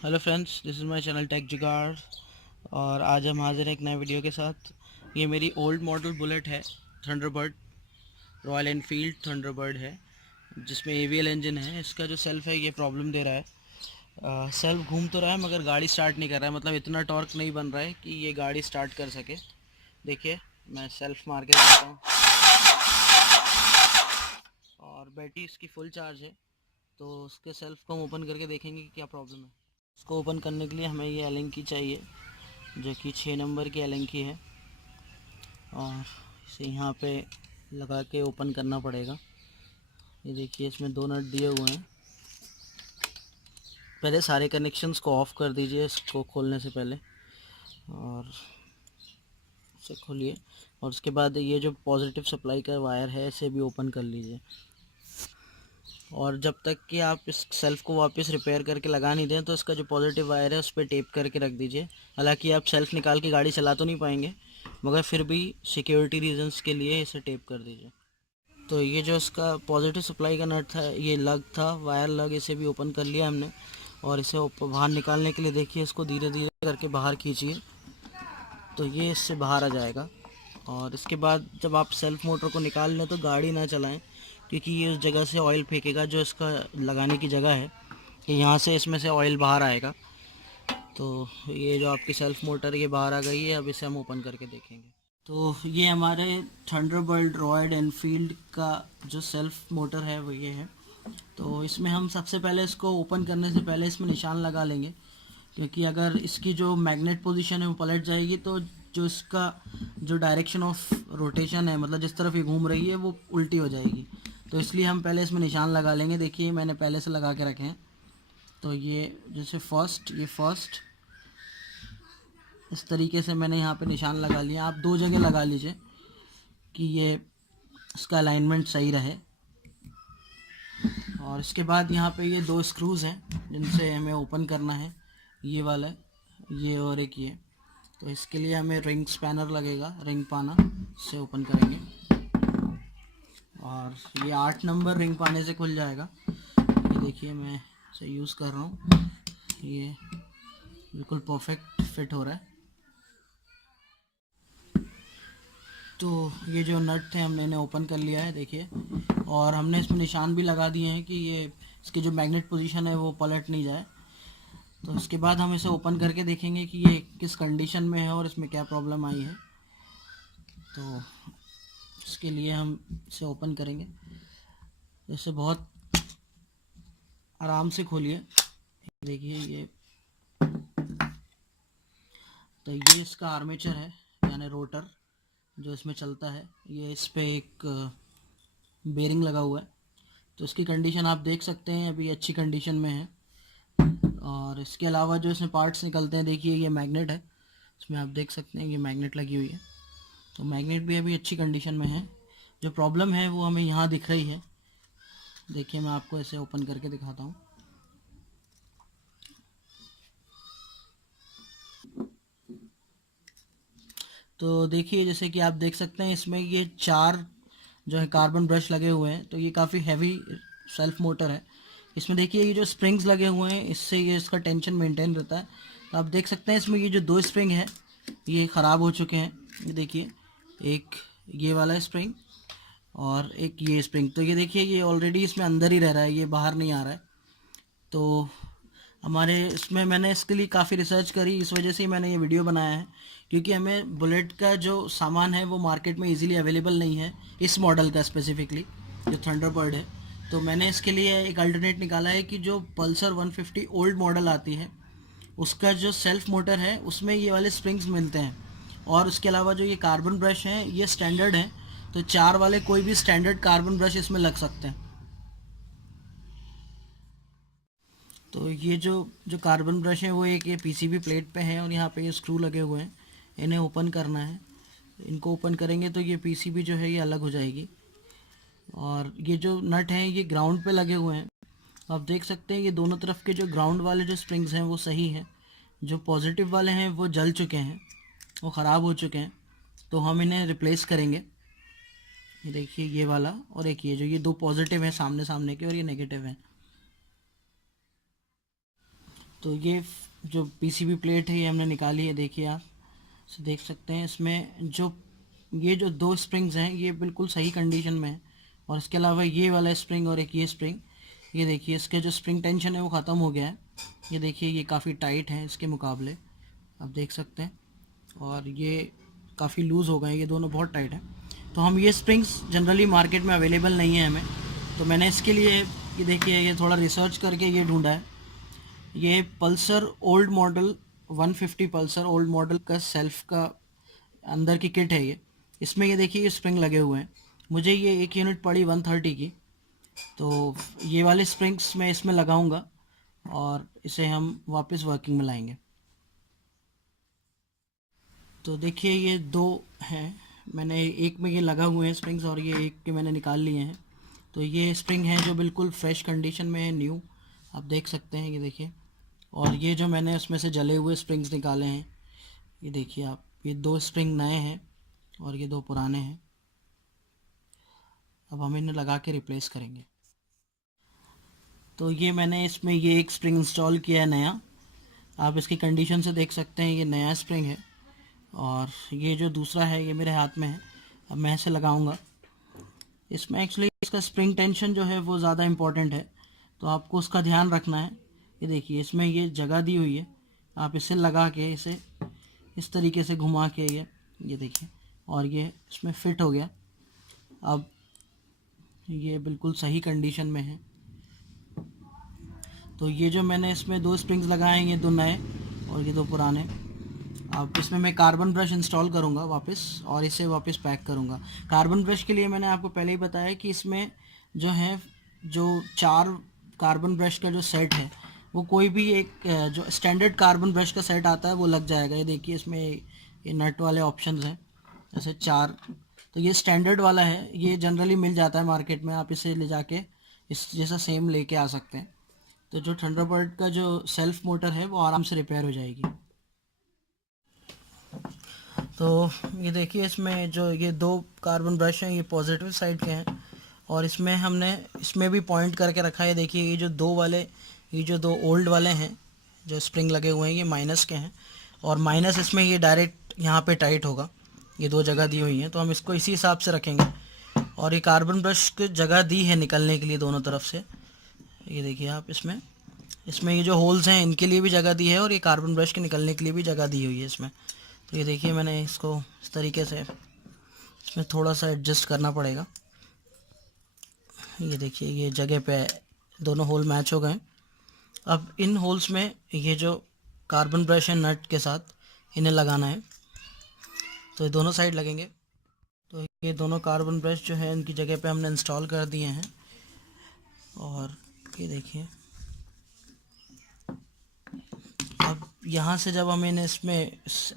Hello friends, this is my channel tech Jugaad. और आज हम हाजिर हैं एक नए वीडियो के साथ। ये मेरी ओल्ड मॉडल बुलेट है, थंडरबर्ड, रॉयल एनफील्ड थंडरबर्ड है, जिसमें एवीएल इंजन है। इसका जो सेल्फ है ये प्रॉब्लम दे रहा है। सेल्फ घूम तो रहा है मगर गाड़ी स्टार्ट नहीं कर रहा है, मतलब इतना टॉर्क नहीं बन रहा है कि ये गाड़ी स्टार्ट कर सके। देखिए, मैं सेल्फ मार के देता हूँ और बैटरी इसकी फुल चार्ज है, तो उसके सेल्फ को हम ओपन करके देखेंगे कि क्या प्रॉब्लम है। उसको ओपन करने के लिए हमें ये एलेंकी चाहिए, जो कि 6 नंबर की एलेंकी है, और इसे यहाँ पे लगा के ओपन करना पड़ेगा। ये देखिए, इसमें 2 नट दिए हुए हैं। पहले सारे कनेक्शंस को ऑफ़ कर दीजिए इसको खोलने से पहले, और इसे खोलिए। और उसके बाद ये जो पॉजिटिव सप्लाई का वायर है इसे भी ओपन कर लीजिए। और जब तक कि आप इस सेल्फ़ को वापस रिपेयर करके लगा नहीं दें तो इसका जो पॉजिटिव वायर है उस पर टेप करके रख दीजिए। हालांकि आप सेल्फ़ निकाल के गाड़ी चला तो नहीं पाएंगे, मगर फिर भी सिक्योरिटी रीजंस के लिए इसे टेप कर दीजिए। तो ये जो इसका पॉजिटिव सप्लाई का नट था, ये लग था, वायर लग, इसे भी ओपन कर लिया हमने। और इसे बाहर निकालने के लिए देखिए, इसको धीरे धीरे करके बाहर खींचिए तो ये इससे बाहर आ जाएगा। और इसके बाद जब आप सेल्फ मोटर को निकाल लें तो गाड़ी ना चलाएं, क्योंकि ये उस जगह से ऑयल फेंकेगा जो इसका लगाने की जगह है, कि यहाँ से इसमें से ऑयल बाहर आएगा। तो ये जो आपकी सेल्फ मोटर ये बाहर आ गई है, अब इसे हम ओपन करके देखेंगे। तो ये हमारे थंडरबर्ड रॉयल एनफील्ड का जो सेल्फ मोटर है वो ये है। तो इसमें हम सबसे पहले इसको ओपन करने से पहले इसमें निशान लगा लेंगे, क्योंकि अगर इसकी जो मैग्नेट पोजीशन है वो पलट जाएगी तो जो इसका जो डायरेक्शन ऑफ रोटेशन है, मतलब जिस तरफ ये घूम रही है, वो उल्टी हो जाएगी। तो इसलिए हम पहले इसमें निशान लगा लेंगे। देखिए, मैंने पहले से लगा के रखे हैं। तो ये जैसे फर्स्ट इस तरीके से मैंने यहाँ पे निशान लगा लिया। आप 2 जगह लगा लीजिए कि ये इसका अलाइनमेंट सही रहे। और इसके बाद यहाँ पे ये 2 स्क्रूज़ हैं जिनसे हमें ओपन करना है, ये वाला, ये और एक ये। तो इसके लिए हमें रिंग स्पैनर लगेगा, रिंग पाना, इससे ओपन करेंगे। और ये 8 नंबर रिंग पाने से खुल जाएगा। ये देखिए, मैं इसे यूज़ कर रहा हूँ, ये बिल्कुल परफेक्ट फिट हो रहा है। तो ये जो नट थे हमने इन्हें ओपन कर लिया है, देखिए। और हमने इसमें निशान भी लगा दिए हैं कि ये इसकी जो मैग्नेट पोजीशन है वो पलट नहीं जाए। तो इसके बाद हम इसे ओपन करके देखेंगे कि ये किस कंडीशन में है और इसमें क्या प्रॉब्लम आई है। तो इसके लिए हम इसे ओपन करेंगे। जैसे बहुत आराम से खोलिए, देखिए ये। तो ये इसका आर्मेचर है, यानी रोटर जो इसमें चलता है। ये इस पे एक बेरिंग लगा हुआ है। तो इसकी कंडीशन आप देख सकते हैं, अभी अच्छी कंडीशन में है। और इसके अलावा जो इसमें पार्ट्स निकलते हैं, देखिए ये मैग्नेट है, इसमें आप देख सकते हैं ये मैग्नेट लगी हुई है। तो मैग्नेट भी अभी अच्छी कंडीशन में है। जो प्रॉब्लम है वो हमें यहाँ दिख रही है। देखिए, मैं आपको ऐसे ओपन करके दिखाता हूँ। तो देखिए, जैसे कि आप देख सकते हैं, इसमें ये 4 जो है कार्बन ब्रश लगे हुए हैं। तो ये काफ़ी हैवी सेल्फ मोटर है। इसमें देखिए, ये जो स्प्रिंग्स लगे हुए हैं, इससे ये इसका टेंशन मेंटेन रहता है। तो आप देख सकते हैं इसमें ये जो 2 स्प्रिंग है ये ख़राब हो चुके हैं। ये देखिए, एक ये वाला स्प्रिंग और एक ये स्प्रिंग। तो ये देखिए, ये ऑलरेडी इसमें अंदर ही रह रहा है, ये बाहर नहीं आ रहा है। तो हमारे इसमें मैंने इसके लिए काफ़ी रिसर्च करी, इस वजह से ही मैंने ये वीडियो बनाया है, क्योंकि हमें बुलेट का जो सामान है वो मार्केट में इजीली अवेलेबल नहीं है, इस मॉडल का स्पेसिफिकली जो थंडरबर्ड है। तो मैंने इसके लिए एक अल्टरनेट निकाला है कि जो पल्सर 150 ओल्ड मॉडल आती है उसका जो सेल्फ मोटर है उसमें ये वाले स्प्रिंग्स मिलते हैं। और उसके अलावा जो ये कार्बन ब्रश हैं ये स्टैंडर्ड हैं, तो 4 वाले कोई भी स्टैंडर्ड कार्बन ब्रश इसमें लग सकते हैं। तो ये जो जो कार्बन ब्रश है वो एक ये पीसीबी प्लेट पे है और यहाँ पे ये स्क्रू लगे हुए हैं, इन्हें ओपन करना है। इनको ओपन करेंगे तो ये पीसीबी जो है ये अलग हो जाएगी। और ये जो नट हैं ये ग्राउंड पे लगे हुए हैं। तो आप देख सकते हैं ये दोनों तरफ के जो ग्राउंड वाले जो स्प्रिंग्स हैं वो सही हैं। जो पॉजिटिव वाले हैं वो जल चुके हैं, वो ख़राब हो चुके हैं। तो हम इन्हें रिप्लेस करेंगे। ये देखिए, ये वाला और एक ये जो ये 2 पॉजिटिव हैं सामने सामने के और ये नेगेटिव हैं। तो ये जो पीसीबी प्लेट है ये हमने निकाली है, देखिए आप देख सकते हैं इसमें जो ये जो दो स्प्रिंग्स हैं ये बिल्कुल सही कंडीशन में है। और इसके अलावा ये वाला स्प्रिंग और एक ये स्प्रिंग, ये देखिए इसके जो स्प्रिंग टेंशन है वो ख़त्म हो गया है। ये देखिए ये काफ़ी टाइट है इसके मुकाबले, आप देख सकते हैं। और ये काफ़ी लूज़ हो गए, ये दोनों बहुत टाइट हैं। तो हम ये स्प्रिंग्स जनरली मार्केट में अवेलेबल नहीं है हमें, तो मैंने इसके लिए ये देखिए ये थोड़ा रिसर्च करके ये ढूंढा है। ये Pulsar old model 150 Pulsar old model का सेल्फ का अंदर की किट है ये। इसमें ये देखिए ये स्प्रिंग लगे हुए हैं। मुझे ये एक यूनिट पड़ी 130 की, तो ये वाले स्प्रिंग्स मैं इसमें लगाऊंगा और इसे हम वापस वर्किंग में लाएंगे। तो देखिए ये दो हैं, मैंने एक में ये लगा हुए हैं स्प्रिंग्स और ये एक के मैंने निकाल लिए हैं। तो ये स्प्रिंग है जो बिल्कुल फ्रेश कंडीशन में है, न्यू, आप देख सकते हैं, ये देखिए। और ये जो मैंने उसमें से जले हुए स्प्रिंग्स निकाले हैं, ये देखिए आप, ये दो स्प्रिंग नए हैं और ये दो पुराने हैं। अब हम इन्हें लगा के रिप्लेस करेंगे। तो ये मैंने इसमें ये एक स्प्रिंग इंस्टॉल किया है नया, आप इसकी कंडीशन से देख सकते हैं ये नया स्प्रिंग है। और ये जो दूसरा है ये मेरे हाथ में है, अब मैं इसे लगाऊंगा। इसमें एक्चुअली इसका स्प्रिंग टेंशन जो है वो ज़्यादा इम्पॉर्टेंट है, तो आपको उसका ध्यान रखना है। ये देखिए इसमें ये जगह दी हुई है, आप इसे लगा के इसे इस तरीके से घुमा के ये देखिए, और ये इसमें फिट हो गया। अब ये बिल्कुल सही कंडीशन में है। तो ये जो मैंने इसमें दो स्प्रिंग्स लगाए हैं, ये दो नए और ये दो पुराने। अब इसमें मैं कार्बन ब्रश इंस्टॉल करूँगा वापस और इसे वापस पैक करूँगा। कार्बन ब्रश के लिए मैंने आपको पहले ही बताया कि इसमें जो है जो 4 कार्बन ब्रश का जो सेट है वो कोई भी एक जो स्टैंडर्ड कार्बन ब्रश का सेट आता है वो लग जाएगा। ये देखिए इसमें ये नट वाले ऑप्शंस हैं जैसे 4, तो ये स्टैंडर्ड वाला है, ये जनरली मिल जाता है मार्केट में, आप इसे ले जाके इस जैसा सेम लेके आ सकते हैं। तो जो थंडरबर्ड का जो सेल्फ मोटर है वो आराम से रिपेयर हो जाएगी। तो ये देखिए इसमें जो ये दो कार्बन ब्रश हैं ये पॉजिटिव साइड के हैं और इसमें हमने इसमें भी पॉइंट करके रखा है। देखिए ये जो दो वाले, ये जो दो ओल्ड वाले हैं जो स्प्रिंग लगे हुए हैं ये माइनस के हैं और माइनस इसमें ये डायरेक्ट यहाँ पे टाइट होगा, ये दो जगह दी हुई हैं, तो हम इसको इसी हिसाब से रखेंगे। और ये कार्बन ब्रश की जगह दी है निकलने के लिए दोनों तरफ से, ये देखिए आप इसमें ये जो होल्स हैं इनके लिए भी जगह दी है और ये कार्बन ब्रश के निकलने के लिए भी जगह दी हुई है इसमें। तो ये देखिए मैंने इसको इस तरीके से इसमें थोड़ा सा एडजस्ट करना पड़ेगा। ये देखिए ये जगह पे दोनों होल मैच हो गए। अब इन होल्स में ये जो कार्बन ब्रश है नट के साथ इन्हें लगाना है, तो ये दोनों साइड लगेंगे। तो ये दोनों कार्बन ब्रश जो है इनकी जगह पे हमने इंस्टॉल कर दिए हैं और ये देखिए अब यहाँ से जब हम इन्हें इसमें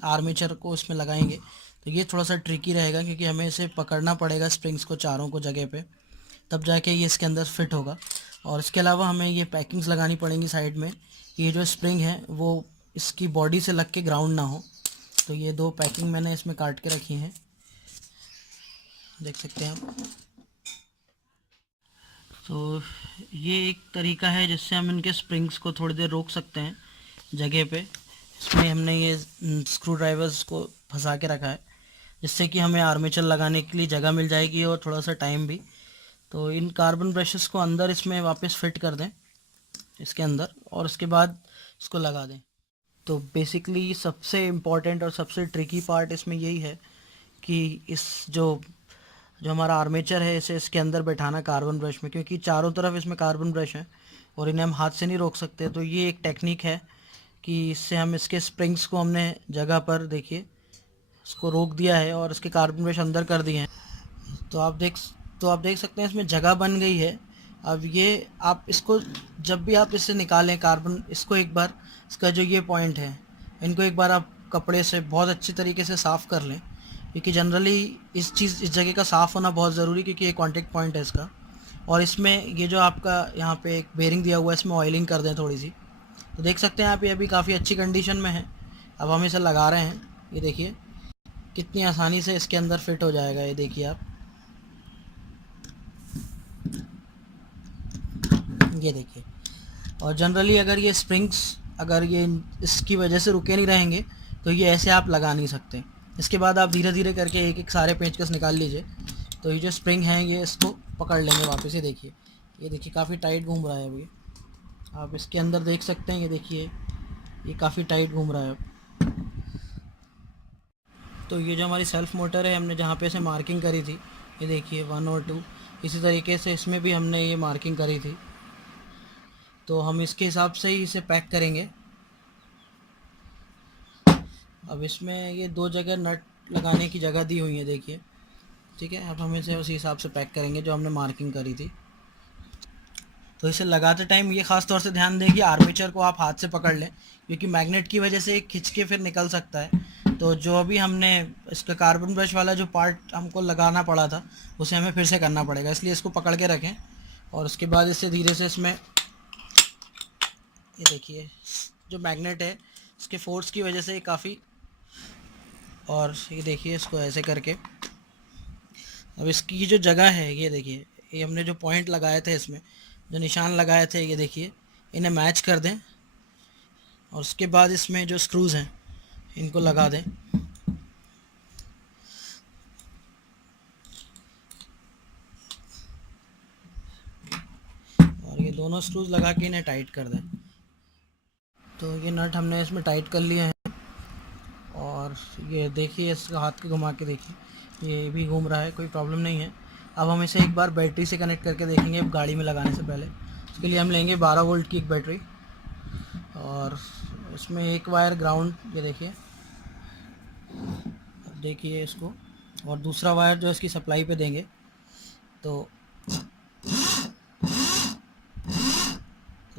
आर्मेचर को इसमें लगाएंगे तो ये थोड़ा सा ट्रिकी रहेगा क्योंकि हमें इसे पकड़ना पड़ेगा स्प्रिंग्स को चारों को जगह पे, तब जाके ये इसके अंदर फिट होगा। और इसके अलावा हमें ये पैकिंग्स लगानी पड़ेंगी साइड में, ये जो स्प्रिंग है वो इसकी बॉडी से लग के ग्राउंड ना हो। तो ये दो पैकिंग मैंने इसमें काट के रखी हैं, देख सकते हैं आप। तो ये एक तरीका है जिससे हम इनके स्प्रिंग्स को थोड़ी देर रोक सकते हैं जगह पे। इसमें हमने ये स्क्रू ड्राइवर्स को फंसा के रखा है जिससे कि हमें आर्मेचर लगाने के लिए जगह मिल जाएगी और थोड़ा सा टाइम भी। तो इन कार्बन ब्रशेस को अंदर इसमें वापस फिट कर दें इसके अंदर और उसके बाद इसको लगा दें। तो बेसिकली सबसे इम्पॉर्टेंट और सबसे ट्रिकी पार्ट इसमें यही है कि इस जो हमारा आर्मेचर है इसे इसके अंदर बैठाना कार्बन ब्रश में, क्योंकि चारों तरफ इसमें कार्बन ब्रश हैं और इन्हें हम हाथ से नहीं रोक सकते। तो ये एक टेक्निक है कि इससे हम इसके स्प्रिंग्स को हमने जगह पर देखिए इसको रोक दिया है और इसके कार्बन ब्रश अंदर कर दिए हैं। तो आप देख सकते हैं इसमें जगह बन गई है। अब ये आप इसको जब भी आप इससे निकालें कार्बन, इसको एक बार इसका जो ये पॉइंट है इनको एक बार आप कपड़े से बहुत अच्छी तरीके से साफ़ कर लें, क्योंकि जनरली इस जगह का साफ़ होना बहुत ज़रूरी, क्योंकि ये कॉन्टेक्ट पॉइंट है इसका। और इसमें ये जो आपका यहाँ पे एक बेरिंग दिया हुआ है इसमें ऑयलिंग कर दें थोड़ी सी। तो देख सकते हैं आप ये अभी काफ़ी अच्छी कंडीशन में है। अब हम इसे लगा रहे हैं, ये देखिए कितनी आसानी से इसके अंदर फिट हो जाएगा, ये देखिए आप, ये देखिए। और जनरली अगर ये स्प्रिंग्स अगर ये इसकी वजह से रुके नहीं रहेंगे तो ये ऐसे आप लगा नहीं सकते। इसके बाद आप धीरे धीरे करके एक एक सारे पेंचकस निकाल लीजिए। तो ये जो स्प्रिंग है ये इसको पकड़ लेंगे वापस। ये देखिए काफ़ी टाइट घूम रहा है अभी। आप इसके अंदर देख सकते हैं, ये देखिए ये काफ़ी टाइट घूम रहा है अब। तो ये जो हमारी सेल्फ मोटर है, हमने जहाँ पे इसे मार्किंग करी थी, ये देखिए 1 और 2, इसी तरीके से इसमें भी हमने ये मार्किंग करी थी। तो हम इसके हिसाब से ही इसे पैक करेंगे। अब इसमें ये 2 जगह नट लगाने की जगह दी हुई है, देखिए, ठीक है। अब हम इसे उसी हिसाब से पैक करेंगे जो हमने मार्किंग करी थी। तो इसे लगाते टाइम ये ख़ास तौर से ध्यान दें कि आर्मेचर को आप हाथ से पकड़ लें, क्योंकि मैग्नेट की वजह से खिंच के फिर निकल सकता है। तो जो अभी हमने इसका कार्बन ब्रश वाला जो पार्ट हमको लगाना पड़ा था, उसे हमें फिर से करना पड़ेगा, इसलिए इसको पकड़ के रखें। और उसके बाद इससे धीरे से इसमें, ये देखिए जो मैग्नेट है इसके फोर्स की वजह से ये काफ़ी, और ये देखिए इसको ऐसे करके, अब इसकी जो जगह है, ये देखिए ये हमने जो पॉइंट लगाए थे, इसमें जो निशान लगाए थे, ये देखिए इन्हें मैच कर दें। और उसके बाद इसमें जो स्क्रूज़ हैं इनको लगा दें। और ये दोनों स्क्रूज़ लगा के इन्हें टाइट कर दें। तो ये नट हमने इसमें टाइट कर लिए हैं। और ये देखिए इसका हाथ के घुमा के देखिए ये भी घूम रहा है, कोई प्रॉब्लम नहीं है। अब हम इसे एक बार बैटरी से कनेक्ट करके देखेंगे गाड़ी में लगाने से पहले। उसके लिए हम लेंगे 12 वोल्ट की एक बैटरी, और उसमें एक वायर ग्राउंड, ये देखिए इसको, और दूसरा वायर जो इसकी सप्लाई पे देंगे। तो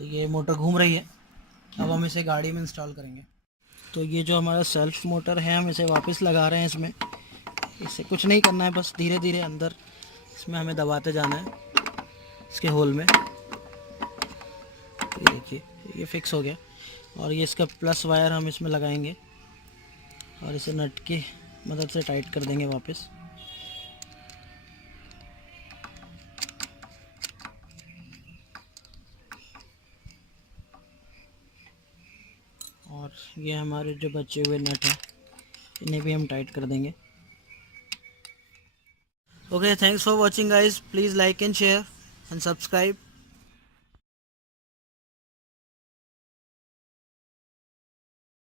ये मोटर घूम रही है। अब हम इसे गाड़ी में इंस्टॉल करेंगे। तो ये जो हमारा सेल्फ मोटर है, हम इसे वापस लगा रहे हैं इसमें। इसे कुछ नहीं करना है, बस धीरे धीरे अंदर इसमें हमें दबाते जाना है इसके होल में। ये देखिए ये फिक्स हो गया। और ये इसका प्लस वायर हम इसमें लगाएंगे और इसे नट की मदद से टाइट कर देंगे वापस। और ये हमारे जो बचे हुए नट हैं इन्हें भी हम टाइट कर देंगे। Okay, thanks for watching guys, please like and share and subscribe.